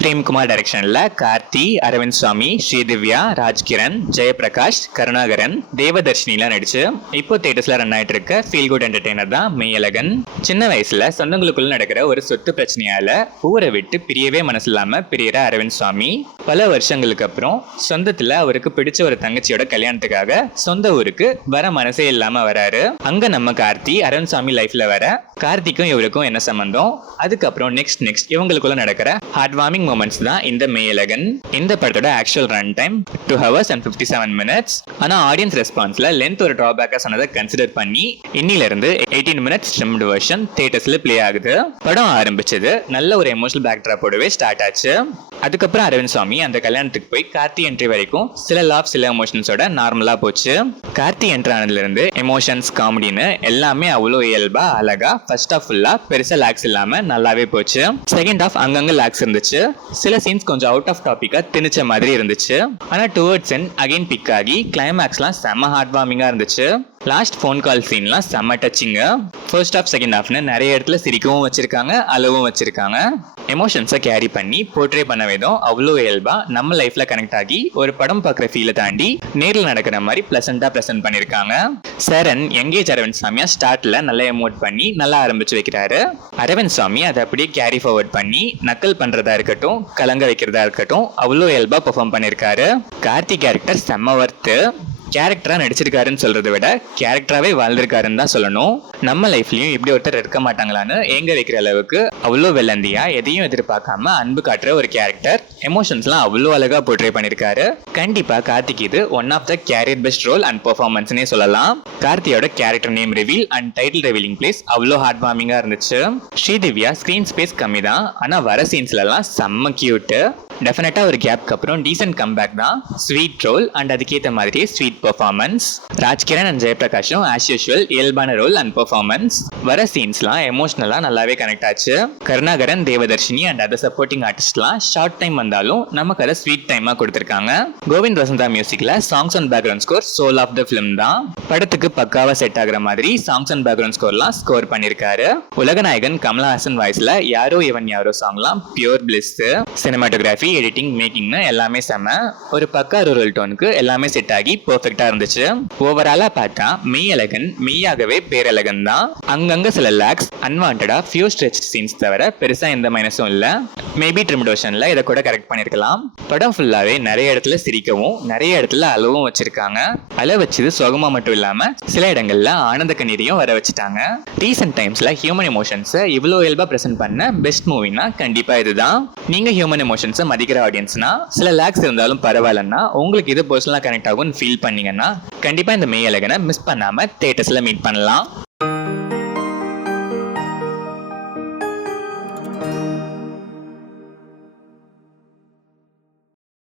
பிரேம்குமார் டைரக்ஷன்ல கார்த்தி, அரவிந்த் சுவாமி, ஸ்ரீதிவ்யா, ராஜ்கிரண், ஜெயபிரகாஷ், கருணாகரன், தேவதர்ஷினிலாம் நடிச்சு இப்போ தியேட்டர்ஸ்ல ரன் ஆயிட்டு இருக்க ஃபீல் குட் என்டர்டெய்னர் தான் மெய்யழகன். சின்ன வயசுல சொந்தங்களுக்குள்ள நடக்கிற ஒரு சொத்து பிரச்சனையால ஊரை விட்டு பிரியவே மனசு இல்லாம பிரியற அரவிந்த் சுவாமி பல வருஷங்களுக்கு அப்புறம் சொந்தத்துல அவருக்கு பிடிச்ச ஒரு தங்கச்சியோட கல்யாணத்துக்காக சொந்த ஊருக்கு வர மனசே இல்லாம வராரு. அங்க நம்ம கார்த்தி அரவிந்த் சுவாமி லைஃப்ல வர கார்த்திக்கும் இவருக்கும் என்ன சம்பந்தம், அதுக்கப்புறம் நெக்ஸ்ட் இவங்களுக்குள்ள நடக்கிற ஹார்ட் வார்மிங் மொமெண்ட்ஸ் தான் இந்த மெய்யழகன். இந்த படத்தோட actual run time 2 hours and 57 minutes. ஆனா ஆடியன்ஸ் ரெஸ்பான்ஸ்ல லென்த் ஒரு டிராபேக்கா சொன்னதை கன்சிடர் பண்ணி இன்னில இருந்து 18 minutes trimmed version தியேட்டர்ஸ்ல பிளே ஆகுது. படம் ஆரம்பிச்சது நல்ல ஒரு எமோஷனல் பேக்ட்ராப்போடவே ஸ்டார்ட் ஆச்சு. அதுக்கப்புறம் அரவிந்த் சுவாமி அந்த கல்யாணத்துக்கு போய் கார்த்தி என்ட்ரி வரைக்கும் சில எமோஷன்ஸோட நார்மலா போச்சு. கார்த்தி என்ட்ரி ஆனதுல இருந்து எமோஷன்ஸ், காமெடின்னு எல்லாமே அவ்வளோ இயல்பா அழகா ஃபர்ஸ்ட் ஆஃப் ஃபுல்லா பெருசா லாக்ஸ் இல்லாம நல்லாவே போச்சு. செகண்ட் ஆஃப் அங்கங்க லாக்ஸ் இருந்துச்சு. சில சீன்ஸ் கொஞ்சம் அவுட் ஆஃப் டாபிக்கா திணிச்ச மாதிரி இருந்துச்சு. ஆனா டுவர்ட்ஸ் எண்ட் அகைன் பிக் ஆகி கிளைமேக்ஸ்லாம் செம்ம ஹார்ட் வார்மிங்கா இருந்துச்சு. லாஸ்ட் ஃபோன் கால் சீன்லாம் செம்ம டச்சிங்க. ஃபர்ஸ்ட் ஆஃப் செகண்ட் ஆஃப்னு நிறைய இடத்துல சிரிக்கவும் வச்சிருக்காங்க, அழவும் வச்சிருக்காங்க. எமோஷன்ஸை கேரி பண்ணி போர்ட்ரே பண்ண விதம் அவ்வளோ இயல்பா நம்ம லைஃப்ல கனெக்ட் ஆகி ஒரு படம் பார்க்குற ஃபீலை தாண்டி நேரில் நடக்கிற மாதிரி பிளசண்டா ப்ரெசென்ட் பண்ணியிருக்காங்க. சரண் எங்கேஜ் அரவிந்த் சாமியா ஸ்டார்ட்ல நல்லா எமோட் பண்ணி நல்லா ஆரம்பிச்சு வைக்கிறாரு. அரவிந்த் சாமி அதை அப்படியே கேரி ஃபார்வர்ட் பண்ணி நக்கல் பண்றதா இருக்கட்டும், கலங்க வைக்கிறதா இருக்கட்டும் அவ்வளோ இயல்பா பெர்ஃபார்ம் பண்ணியிருக்காரு. கார்த்தி கேரக்டர் செம்ம வர்த்து. கேரக்டரா நடிச்சிருக்காருன்னு சொல்றதை விட கேரக்டராகவே வாழ்ந்திருக்காருன்னு தான் சொல்லணும். நம்ம லைஃப்லயும் இப்படி ஒருத்தர் இருக்க மாட்டாங்களான்னு ஏங்க வைக்கிற அளவுக்கு அவ்வளோ வெள்ளந்தியா எதையும் எதிர்பார்க்காம அன்பு காட்டுற ஒரு கேரக்டர். எமோஷன்ஸ்லாம் அவ்வளோ அழகா போர்ட்ரே பண்ணியிருக்காரு. கண்டிப்பா கார்த்திக் இது one of the career best role and பெர்ஃபார்மன்ஸ்னே சொல்லலாம். கார்த்தியோட character name reveal and title revealing place அவ்வளோ ஹார்ட் வார்மிங்கா இருந்துச்சு. ஸ்ரீதிவ்யா ஸ்கிரீன் ஸ்பேஸ் கம்மி தான், ஆனா வர சீன்ஸ்லாம் செம்ம கியூட்டு. டெஃபினட்டா ஒரு கேப்க்கு அப்புறம் டீசென்ட் கம்பேக் தான். ஸ்வீட் ரோல் அண்ட் அதுக்கேற்ற மாதிரியே ஸ்வீட் பெர்ஃபார்மன்ஸ். ராஜ்கிரண் அண்ட் ஜெயபிரகாஷும் ஆஸ் யூஷுவல் இயல்பான ரோல் அண்ட் பெர்ஃபார்மன்ஸ். வர சீன்ஸ்லாம் எமோஷனலா நல்லாவே கனெக்ட் ஆச்சு. Karunakaran, Devadarshini and other supporting ஆர்டிஸ்ட்லாம் ஷார்ட் டைம் வந்தாலும் நமக்கு அதை ஸ்வீட் டைமா கொடுத்திருக்காங்க. கோவிந்த் வசந்தா மியூசிக்ல songs and background score soul of the film தான். படத்துக்கு பக்காவா செட் ஆகுற மாதிரி சாங்ஸ் அண்ட் பேக்ரவுண்ட் ஸ்கோர்லாம் ஸ்கோர் பண்ணிருக்காரு. உலகநாயகன் கமலஹாசன் வாய்ஸ்ல யாரோ இவன் யாரோ சாங்லாம் பியூர் பிளிஸ். சினிமாட்டோகிராஃபி, எடிட்டிங், மேக்கிங்னு எல்லாமே செம. ஒரு பக்கா ரூரல் டோனுக்கு எல்லாமே செட் ஆகி பெர்ஃபெக்ட்டா இருந்துச்சு. ஓவராலா பார்த்தா மெய்யழகன் மெய்யாகவே பேரழகன் தான். அங்கங்க சில லாக்ஸ், அன்வான்டா ஃபியூ ஸ்ட்ரெச் சீன்ஸ் தவிர பெருசா எந்த மைனஸும் இல்ல. மேபி ட்ரிம்ட் வெர்ஷன்ல இதை கூட கரெக்ட் பண்ணிருக்கலாம். படம் ஃபுல்லாவே நிறைய இடத்துல சிரிக்கவும் நிறைய இடத்துல அழவும் வச்சிருக்காங்க. அழ வச்சது சோகமா மட்டும் இல்லாம சில இடங்கள்ல ஆனந்த கண்ணீரையும் வர வச்சுட்டாங்க. ரீசெண்ட் டைம்ஸ்ல ஹியூமன் எமோஷன்ஸை இவ்வளோ இயல்பா பிரசென்ட் பண்ண பெஸ்ட் மூவினா கண்டிப்பா இதுதான். நீங்க ஹியூமன் எமோஷன்ஸை மதிக்கிற ஆடியன்ஸ்னா சில லாக்ஸ் இருந்தாலும் பரவாயில்லன்னா உங்களுக்கு இது பர்சனலா கனெக்ட் ஆகும் ஃபீல் பண்ணீங்கன்னா கண்டிப்பா இந்த மெய்யழகனை மிஸ் பண்ணாம தியேட்டர்ஸ்ல மீட் பண்ணலாம்.